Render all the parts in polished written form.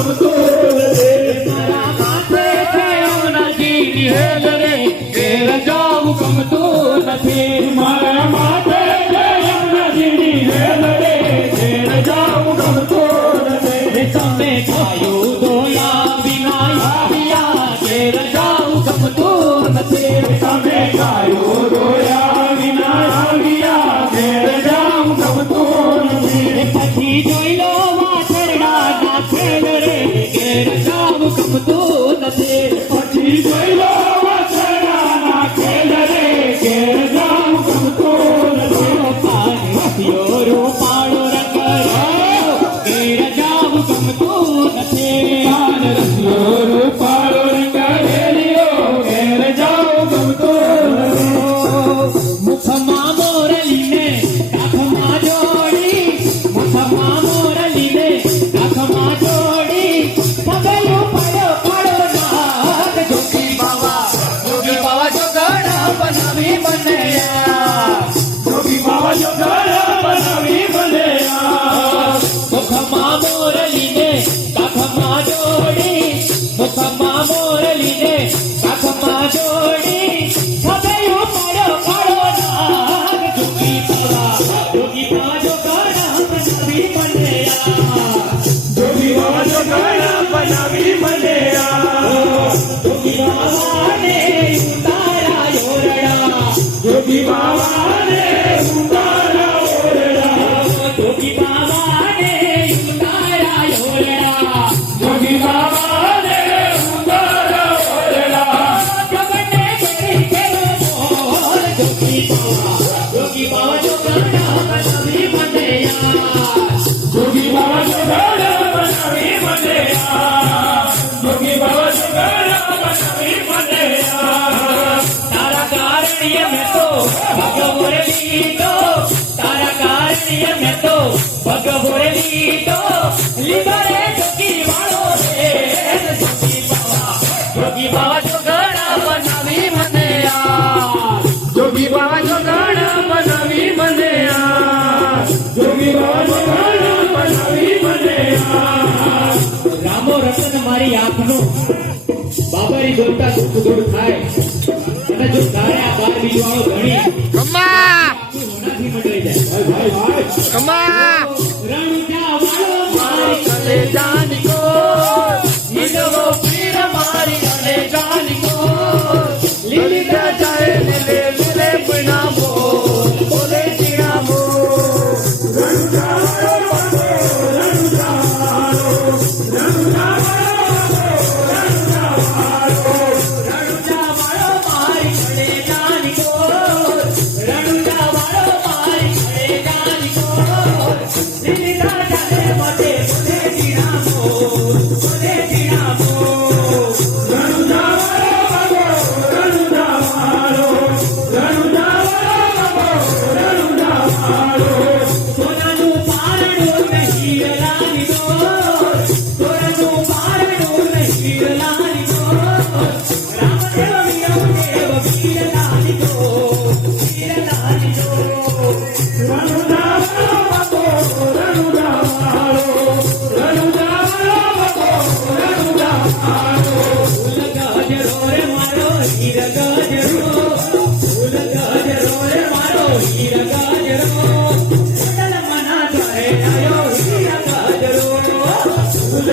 ગમતો નથી. મારા માથે છે અમનાજીની હેલ રે, ઘેર જાવું ગમતું નથી. મારા માથે છે અમનાજીની હેલ રે, ઘેર જાવું ગમતું નથી. તમે ખાયું ધોયા વિના આવ્યા, ઘેર જાવું ગમતું નથી. તમે ખાયું ધોયા વિના આવ્યા, ઘેર જાવું ગમતું નથી. પછી જોઈ લો વાછરડા નાખેલ રે, ઘેર જાવું ગમતું નથી. પછી જોઈ લો વાછરડા નાખેલ રે, ઘેર જાવું ગમતું નથી. પાણી રૂપાળો રંગ રહ્યો, ઘેર જાવું ગમતું નથી. રૂપાળો રંગ રેલિયો, ઘેર જાવું ગમતું નથી. મુખમાં મોરલીને કાખમાં જોડી, મુખમાં મોરલીને કાખમાં જોડી, પગલું પડ્યો પડો નાગ. જોગી બાવા જોગણા બનાવી બન્યા, જોગી બાવા જોગણા બનાવી બન્યા. મુખમાં મોરલીને કાખમાં જોડી, મુખમાં મોરલીને કાખમાં જોડી, પગલું પડ્યો પડો નાગ. જોગી બાવા જોગણા બનાવી બન્યા, જોગી બાવા જોગણા બનાવી બન્યા. જોગી બાવાને ઉતારા યોરડા, જોગી બાવાને ઉતારા યોરડા. જોગી બાવાને ઉતારા યોરડા, જોગી બાવાને ઉતારા યોરડા. જગને ઘેરી ઘેરો મોર, જોગી બાવા જોગણા બનાવી બન્યા, જોગી બાવા જોગણા બનાવી બન્યા. જોગી બાવા જોગણા બનાવી બન્યા. તારા કારણીએ મેં તો ભગવોર લીધો, તારા કારણીએ મેં તો ભગવોર લીધો. લીધો રે જોગી વાળો રે, જોગી બાવા જોગણા બનાવી બન્યા, જોગી બાવા જોગણા બનાવી બન્યા. જોગી બાવા જોગણા બનાવી બન્યા. રામો રતન મારી આંખનો બાબારી દોડતા દુઃખ દૂર થાય. અને જો તારે આ બાર બીજો આવો ધણી હોનાથી મંડાઈ જાય. ભાઈ ભાઈ રણુજા વાળો મારી કલેજાની કો, ઈડવો પીર મારી કલેજાની કો. લીલી જાય લીલે લીલે બનાવો, બોલે ચીણાવો. રણુજા વાળો રણુજા વાળો, રણુજા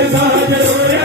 Gaajaro